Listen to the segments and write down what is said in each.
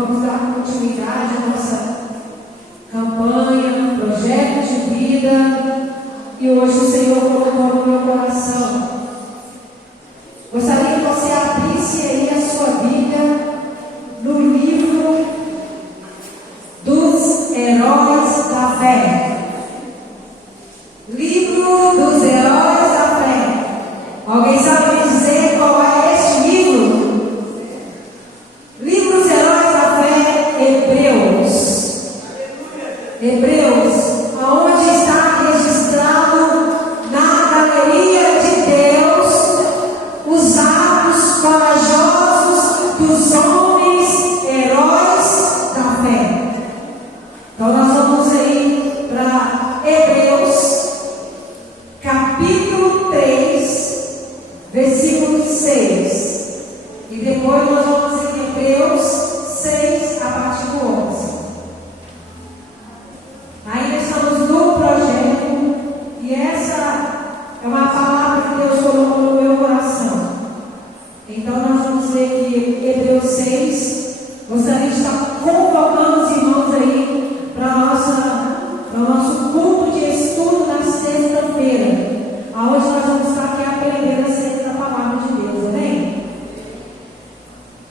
vamos dar continuidade à nossa campanha, projeto de vida, e hoje o Senhor colocou no meu coração. Gostaria que você abrisse aí a sua Bíblia no livro dos Heróis da Fé. Livro dos Heróis da Fé. Alguém sabe me dizer qual é este livro? Livro dos Heróis da Fé, Hebreus. Hebreus, aonde está registrado na galeria de Deus os atos corajosos dos homens heróis da fé. Então nós vamos aí para Hebreus, capítulo 3, versículo 6. E depois nós vamos em Hebreus 6, a partir do 11. Ainda estamos no projeto, e essa é uma palavra que Deus colocou no meu coração. Então nós vamos ler aqui Hebreus 6. Gostaria de estar convocando os irmãos aí para o nosso culto de estudo na sexta-feira, aonde nós vamos estar aqui aprendendo acerca da palavra de Deus, amém?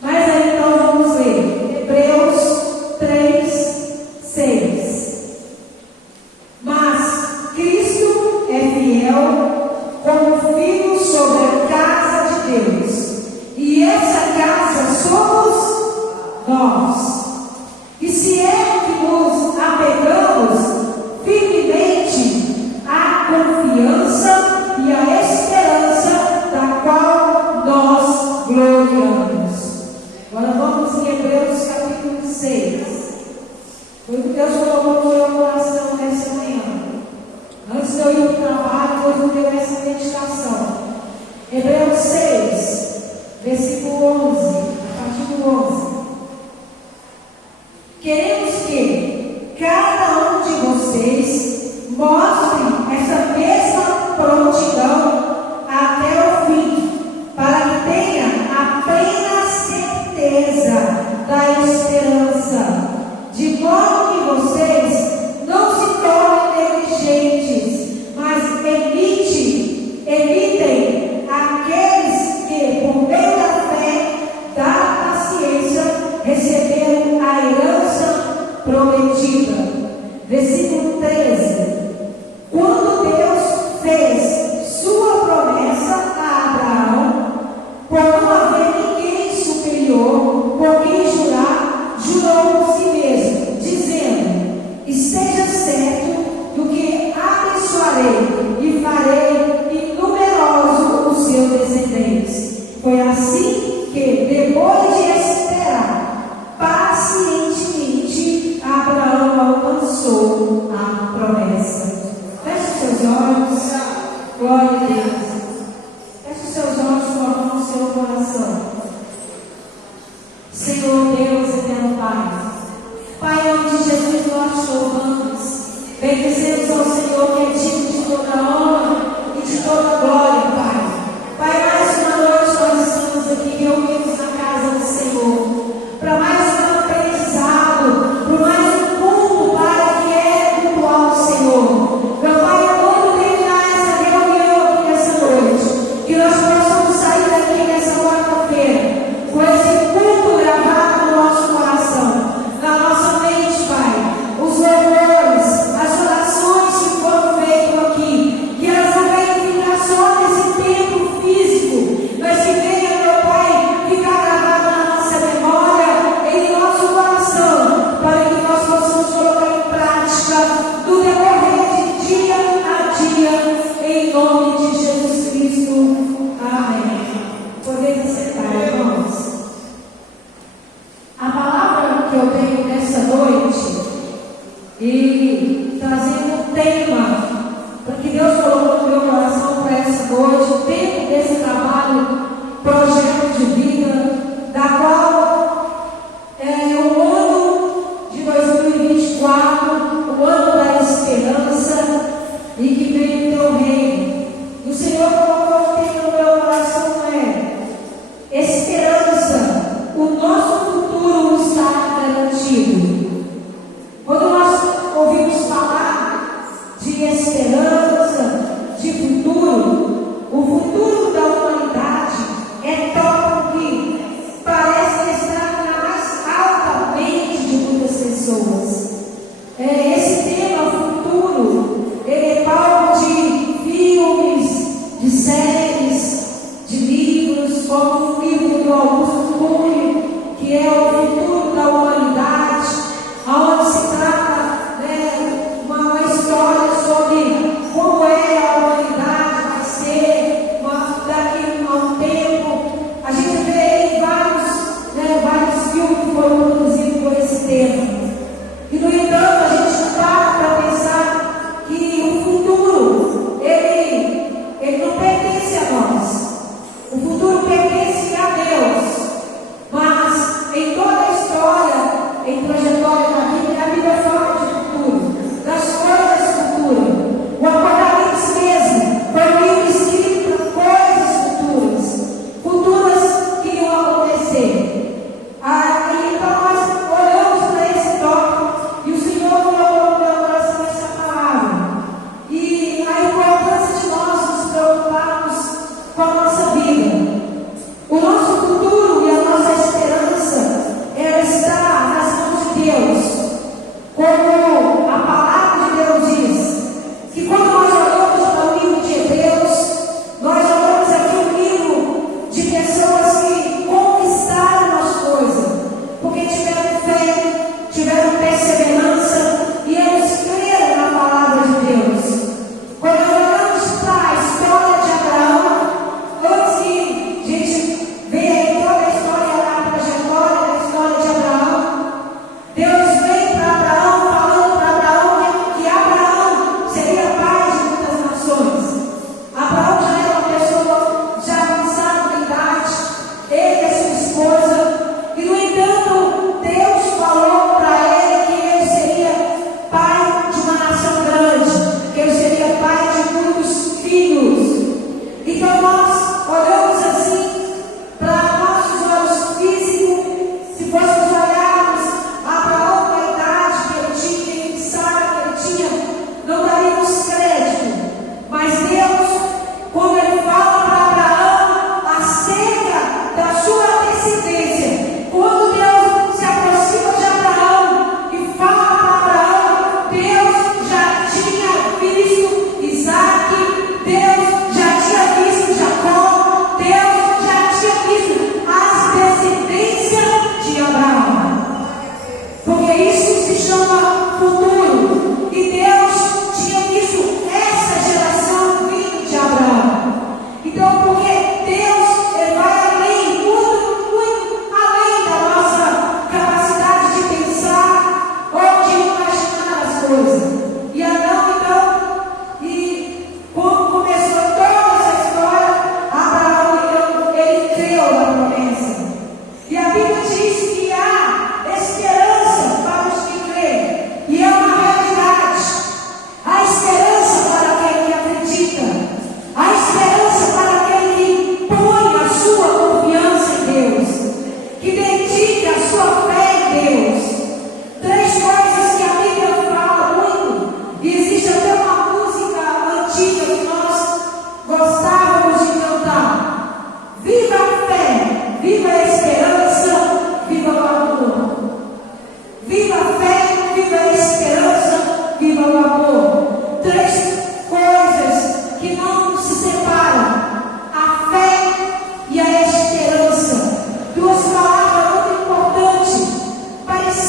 Mas aí então vamos ler Hebreus 3, 6. Mas Cristo é fiel como filho sobre a casa de Deus, e essa casa somos nós. E se é que nos apegamos firmemente à confiança e à esperança da qual nós gloriamos. Agora vamos em Hebreus capítulo 6. Foi o que Deus colocou no meu coração nessa manhã. Antes de eu ir para o trabalho, Deus me deu essa meditação. Hebreus 6, versículo 11, a partir do 11. Queremos que cada um de vocês mostre essa mesma prontidão até o fim, para que tenha a plena certeza da esperança, de modo que vocês não se tornem negligentes, mas evitem aqueles que, por meio da fé, da paciência, receberam a herança prometida. Versículo 13. Quando Deus fez sua promessa a Abraão, por não haver ninguém superior por quem jurar, jurou por si mesmo, dizendo: esteja certo do que abençoarei e farei numerosos os seus descendentes. Foi assim que, depois de esperar pacientemente, Abraão alcançou a promessa. Feche seus olhos. Glória a Deus. Feche seus olhos, coloque no seu coração. Senhor Deus, eterno Pai. Pai, em nome de Jesus, nós te louvamos. Bendizemos ao Senhor, que é digno de toda honra e de toda glória, Pai. Pai, mais uma noite nós estamos aqui reunidos na casa do Senhor, para mais um aprendizado, para mais um culto, Pai, que é cultuar o Senhor. Meu Pai, quando terminar essa reunião aqui nessa noite, que nós possamos sair daqui nessa quarta-feira com esse culto gravado no nosso coração, na nossa mente, Pai. Os louvores, as orações que foram feitas aqui, que elas não venham ficar só nesse tempo físico, mas que venha, meu Pai, ficar gravado na nossa memória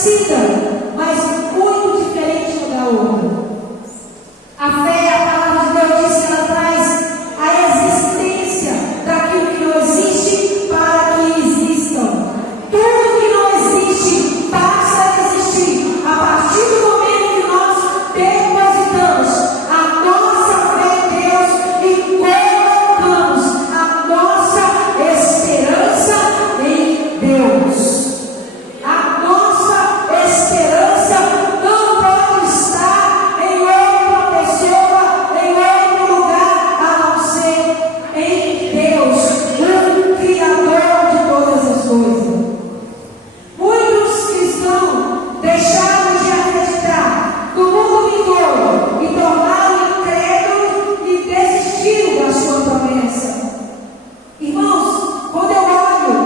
parecida, mas muito diferente uma da outra. A fé, a palavra de Deus diz que ela traz a existência daquilo que não existe para que existam. Tudo que não existe passa a existir a partir do momento que nós depositamos a nossa fé em Deus e colocamos a nossa esperança em Deus. A nossa esperança não pode estar em outra pessoa, em outro lugar, a não ser em Deus, o Criador de todas as coisas. Muitos cristãos deixaram de acreditar no mundo vindouro e tornaram incrédulos e desistiram da sua promessa. Irmãos, quando eu olho,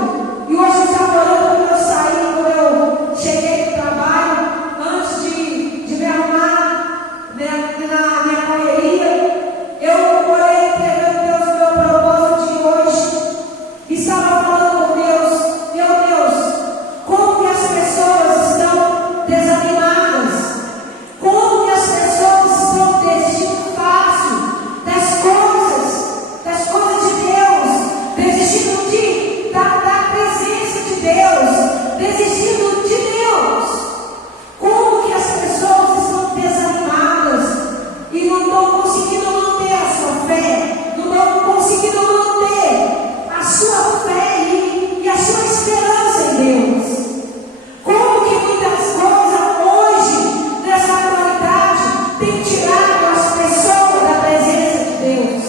e hoje eu estava orando quando eu saí, quando eu cheguei no trabalho, antes de me arrumar na minha correria, eu orei entregando a Deus o meu propósito de hoje, e estava falando com Deus: meu Deus, como que as pessoas estão desanimadas, como que as pessoas estão desistindo fácil das coisas de Deus, desistindo da presença de Deus, desistindo de Deus. Como que as pessoas estão desanimadas e não estão conseguindo manter a sua fé, não estão conseguindo manter a sua fé e a sua esperança em Deus? Como que muitas coisas hoje, nessa atualidade, têm tirado as pessoas da presença de Deus?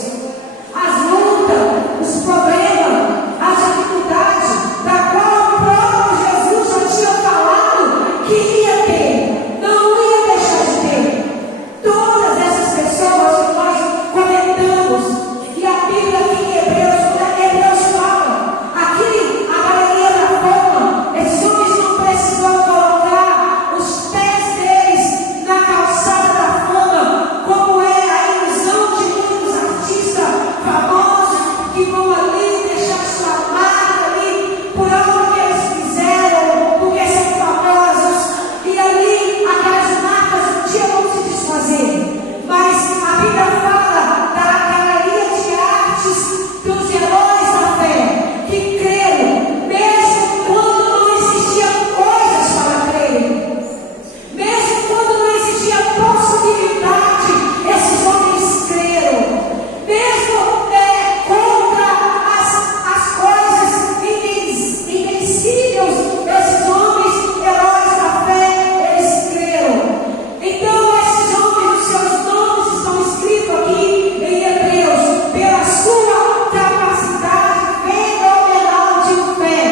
As lutas, os problemas, as dificuldades, da qual o próprio Jesus já tinha falado que ia ter, não ia deixar de ter. Todas essas pessoas que nós comentamos, e a Bíblia aqui em Hebreus fala, aqui a galeria da fama, esses homens não precisam colocar os pés deles na calçada da fama, como é a ilusão de muitos artistas famosos que vão ali deixar sua marca ali por algo que eles fizeram, porque são famosos, e ali aquelas marcas um dia vão se desfazer. Mas a Bíblia fala da galeria de artes dos heróis da fé, que creram, mesmo quando não existiam coisas para crerem, mesmo quando não existia possibilidade, esses homens creram, mesmo contra as coisas invencíveis, esses homens, heróis da fé, eles creram. Então esses homens, os seus nomes estão escritos aqui em Hebreus, pela sua capacidade fenomenal de fé,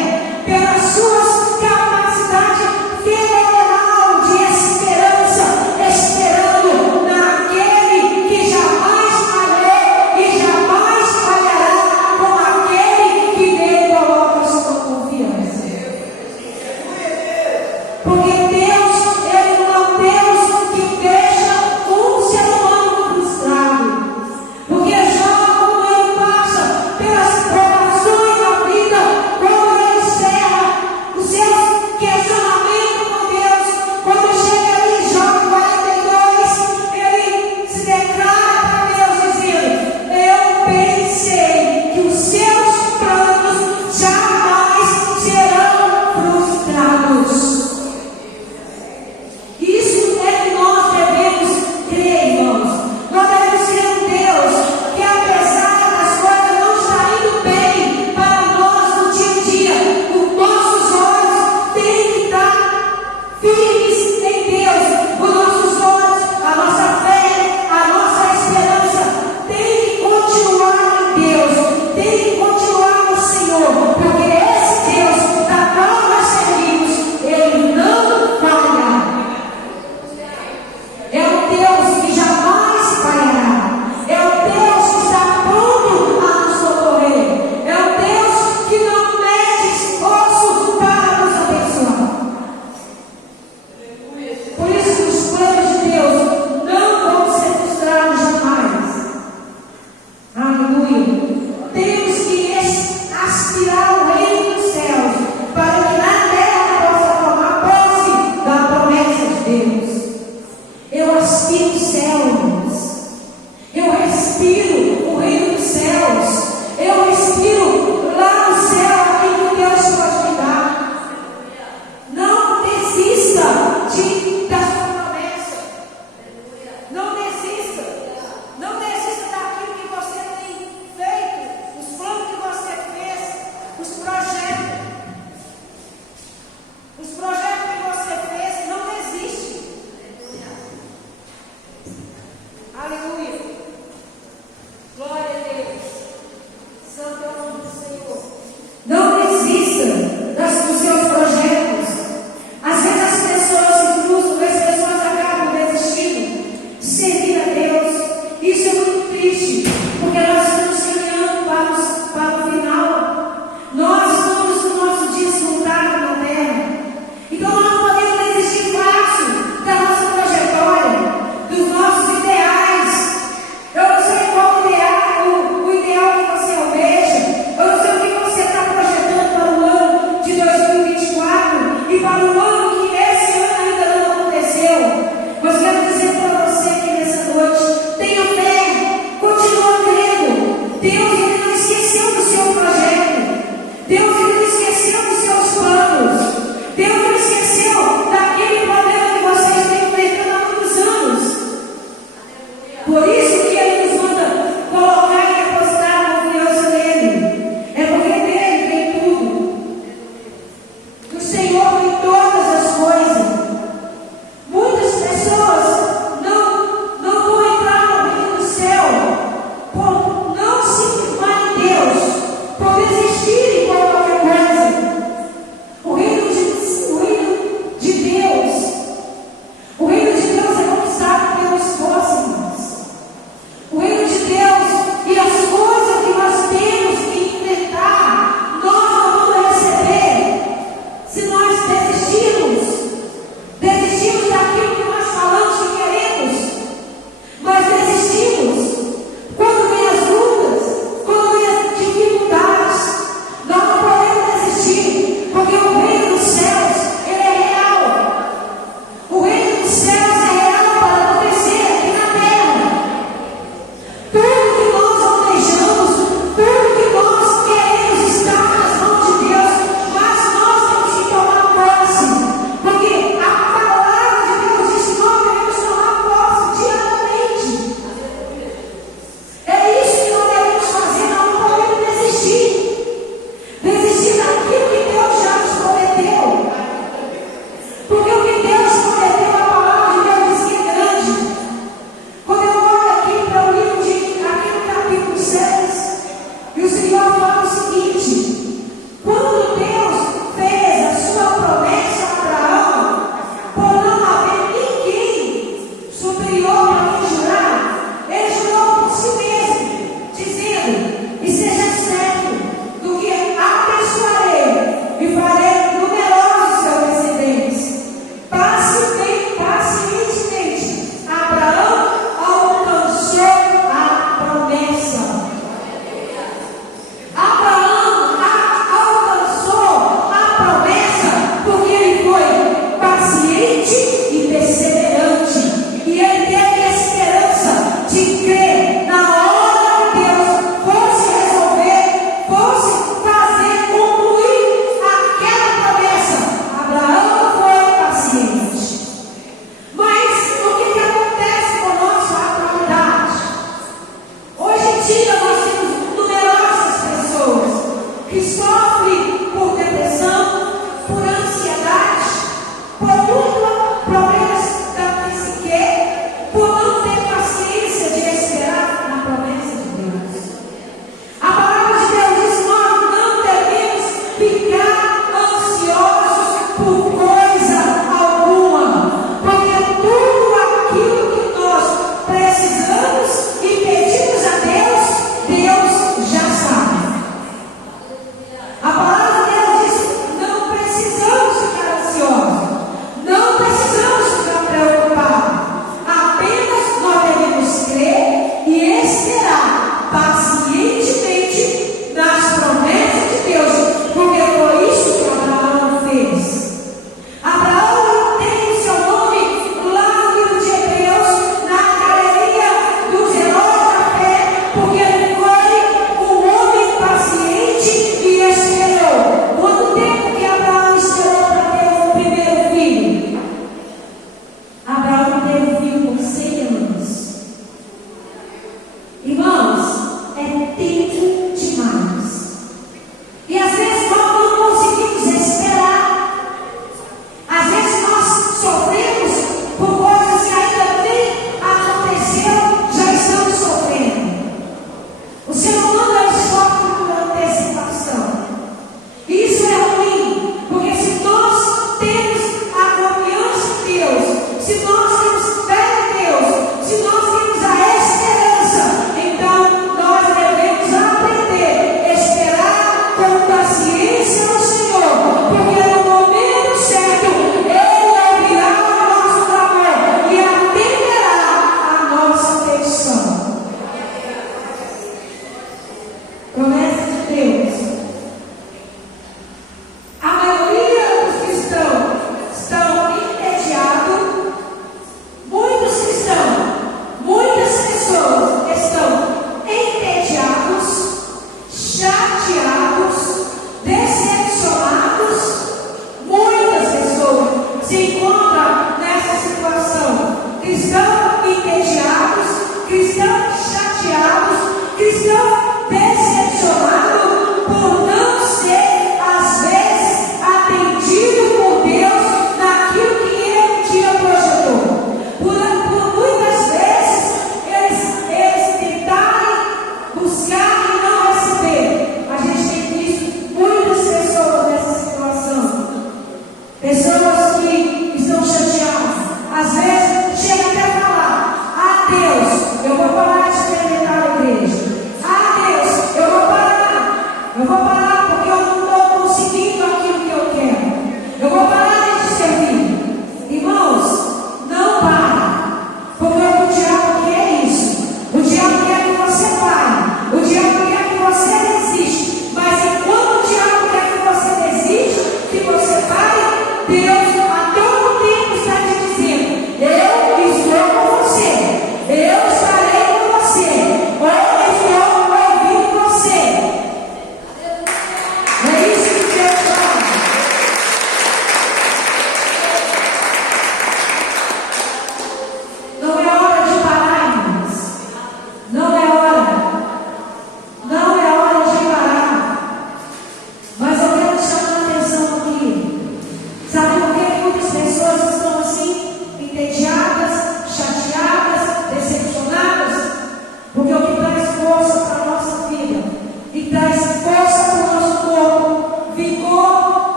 pelas suas capacidades fenomenal de esperança, esperando naquele que jamais falhou e jamais falhará, com aquele que nele coloca sua confiança. Porque Deus, Ele não é um Deus que deixa um ser humano frustrado. Porque Jó, quando ele passa pelas provações da vida, quando ele encerra os seus questionamentos com Deus, quando chega ali em Jó 42, ele se declara para Deus dizendo: eu pensei que os seus planos jamais serão frustrados.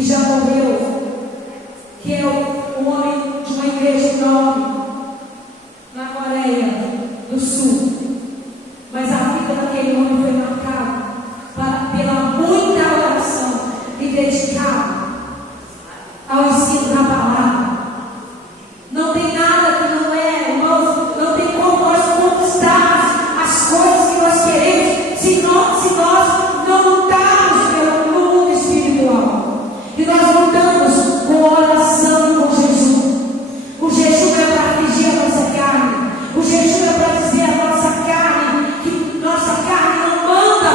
que já morreu, que é o homem de uma igreja enorme na Coreia do Sul. Mas a vida daquele homem foi marcada pela muita oração e dedicada ao ensino da palavra. Não tem nada que não é, irmãos, não tem como nós conquistarmos as coisas que nós queremos se nós não lutarmos pelo mundo espiritual. E nós lutamos com oração e com jejum. O jejum é para afligir a nossa carne. O jejum é para dizer a nossa carne que nossa carne não manda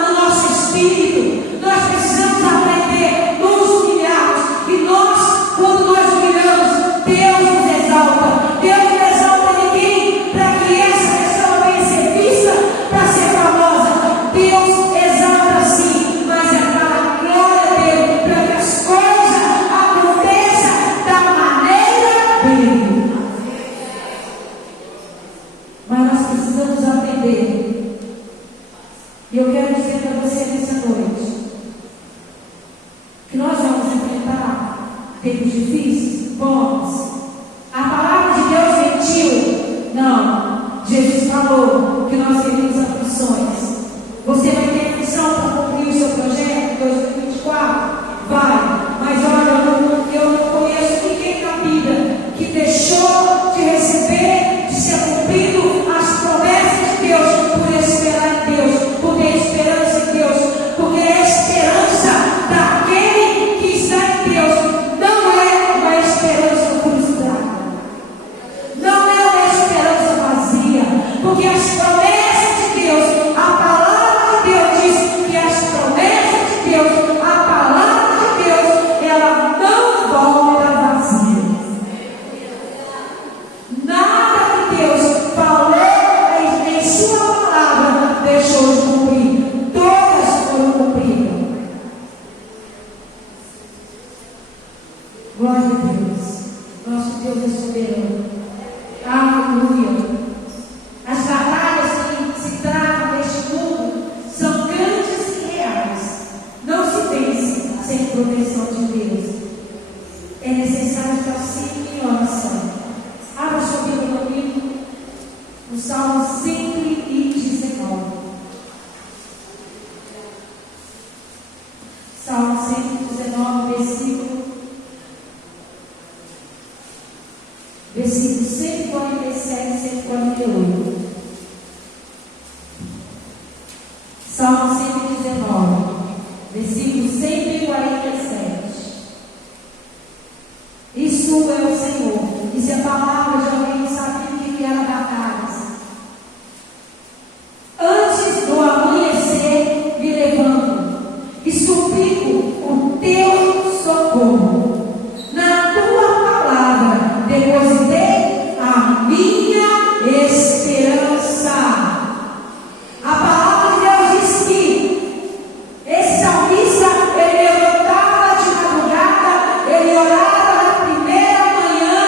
no nosso espírito. Nós precisamos aprender nos humilharmos. E nós, quando nós humilhamos, Deus nos exalta. Deus não exalta ninguém para que essa pessoa venha ser vista, para ser famosa. Deus exalta sim, mas é para a glória dele, para que as coisas aconteçam da maneira dele. Mas nós precisamos aprender. E eu quero dizer para você nessa noite que nós vamos enfrentar tempos difíceis. Vamos. A palavra de Deus mentiu? Não. Jesus falou que nós teríamos aflições. Você vai ter aflição para cumprir o seu projeto em 2024? Vai. Mas olha, eu não conheço ninguém na Bíblia que deixou de receber, de ser cumprido as promessas de Deus por esperar em Deus, por ter esperança em Deus, porque a esperança daquele que está em Deus não é uma esperança frustrada, não é uma esperança vazia, porque as promessas de Deus, a palavra de Deus diz que as promessas de Deus, a palavra de Deus, ela não volta vazia. Nada que Deus falou em sua palavra deixou de cumprir. Todas foram cumpridas. Glória a Deus. Nosso Deus é soberano. Aleluia. As batalhas que se tratam neste mundo são grandes e reais. Não se vence sem proteção de Deus. É necessário estar sempre em oração. Abra sua Bíblia comigo no Salmo 119. Salmo 119, versículos 147 e 148. Salmo 119, versículo 147. Isso é o Senhor. Isso é a palavra de alguém que sabia que era batalhas. Antes do amanhecer, me levanto e suplico o teu socorro. Na tua palavra depositei a minha esperança. A palavra de Deus diz que esse salmista, ele levantava de madrugada, ele orava na primeira manhã,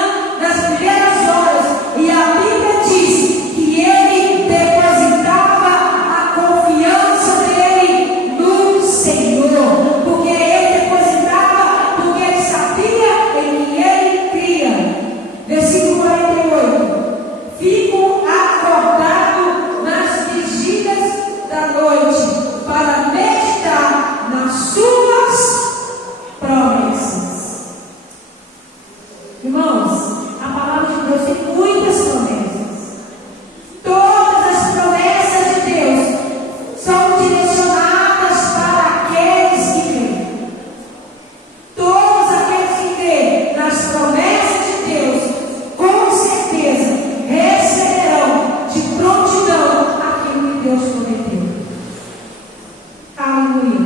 nas primeiras horas, e a Bíblia diz que ele depositava a confiança dele no Senhor, porque ele depositava, porque ele sabia em quem ele cria. Versículo 48. Fico acordado nas vigílias da noite para meditar nas suas promessas. Irmãos, a palavra de Deus tem muitas promessas. Todas as promessas de Deus são direcionadas para aqueles que creem. Todos aqueles que creem nas promessas de Deus, com certeza receberão de prontidão aquilo que Deus prometeu. Aleluia.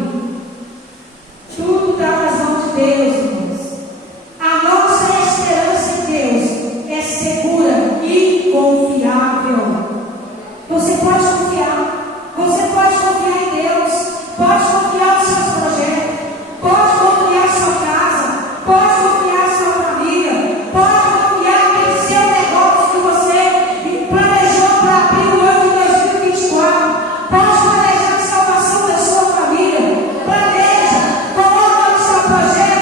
Tudo está nas mãos de Deus, irmãos. A nossa esperança em Deus é segura e confiável. Você pode confiar. Você pode confiar em Deus. Pode confiar nos seus projetos. Pode confiar em sua casa. Pode confiar em sua família. Pode confiar em seu negócio que você planejou para abrir o ano de 2024. Pode planejar a salvação da sua família. Planeja. Coloca no seu projeto.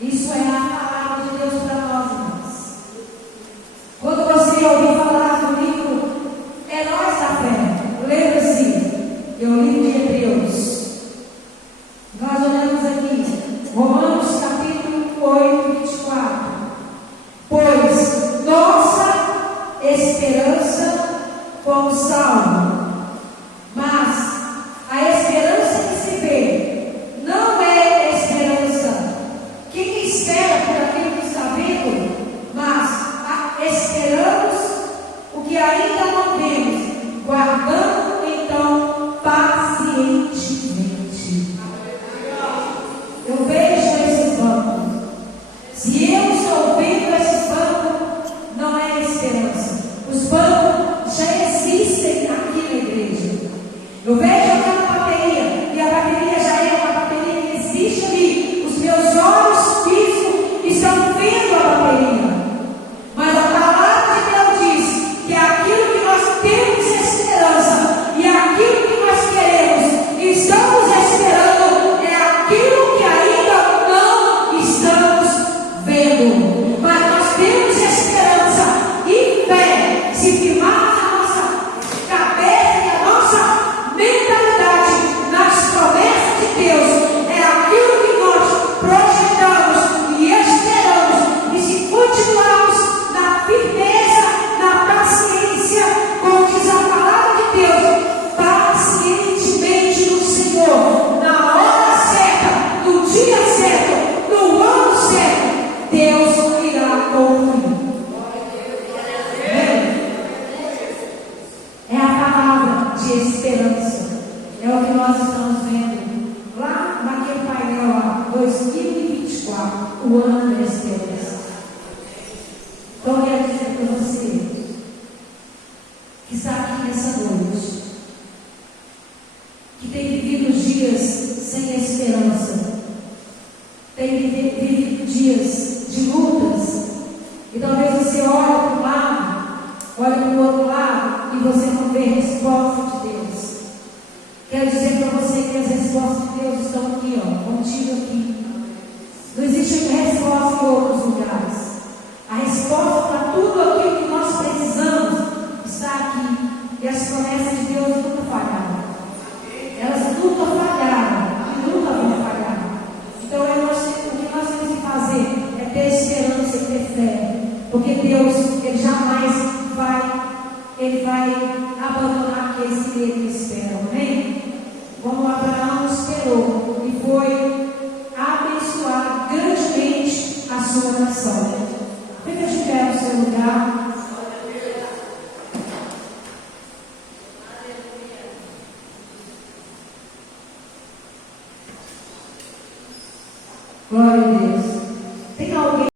Isso é a palavra de Deus para nós, irmãos. Quando você ouvir falar do livro Heróis da Fé, lembre-se, é o livro de Hebreus. Nós olhamos aqui, Romanos capítulo 8, 24. Pois nossa esperança fomos salvos, mas a esperança que se vê não é esperança. Quem espera por aquilo que está vendo, mas esperamos o que ainda não vemos, guardando então pacientemente. Eu vejo esse banco. Se eu estou vendo esse banco, não é esperança. Os bancos já existem aqui na igreja. Eu vejo aquela bateria, e a bateria já é uma bateria que existe ali. Os meus olhos físicos estão vendo a bateria. Mas a palavra de Deus diz que aquilo que nós temos esperança e aquilo que nós queremos e estamos esperando é aquilo que ainda não estamos vendo. Mas nós temos esperança e fé. Se firmarmos a nossa cabeça e a nossa mentalidade nas promessas de Deus, é aquilo que nós projetamos e esperamos. E se continuarmos na firmeza, na paciência, como diz a palavra de Deus, pacientemente no Senhor, na hora certa, no dia certo, no ano certo, Deus irá cumprir. É a palavra de esperança. É o que nós estamos vendo lá naquele painel lá, 2024, o ano da esperança. Então eu quero dizer para você que está aqui nessa noite, que tem vivido dias sem esperança, tem vivido dias de lutas, e talvez você olhe para um lado, olhe para o outro lado, e você não vê resposta de Deus. Quero dizer para você que as respostas de Deus estão aqui, ó, contigo aqui. Não existe resposta em outros lugares. A resposta para tudo aquilo que nós precisamos está aqui. E as promessas de Deus nunca falharam. Elas nunca falharam e nunca vão falhar. Então o que nós temos que fazer é ter esperança e ter fé. Porque Deus, Ele jamais vai abandonar aqueles que Ele espera. Amém? Como Abraão esperou e foi abençoar grandemente a sua nação. Fica de pé no seu lugar. Glória a Deus.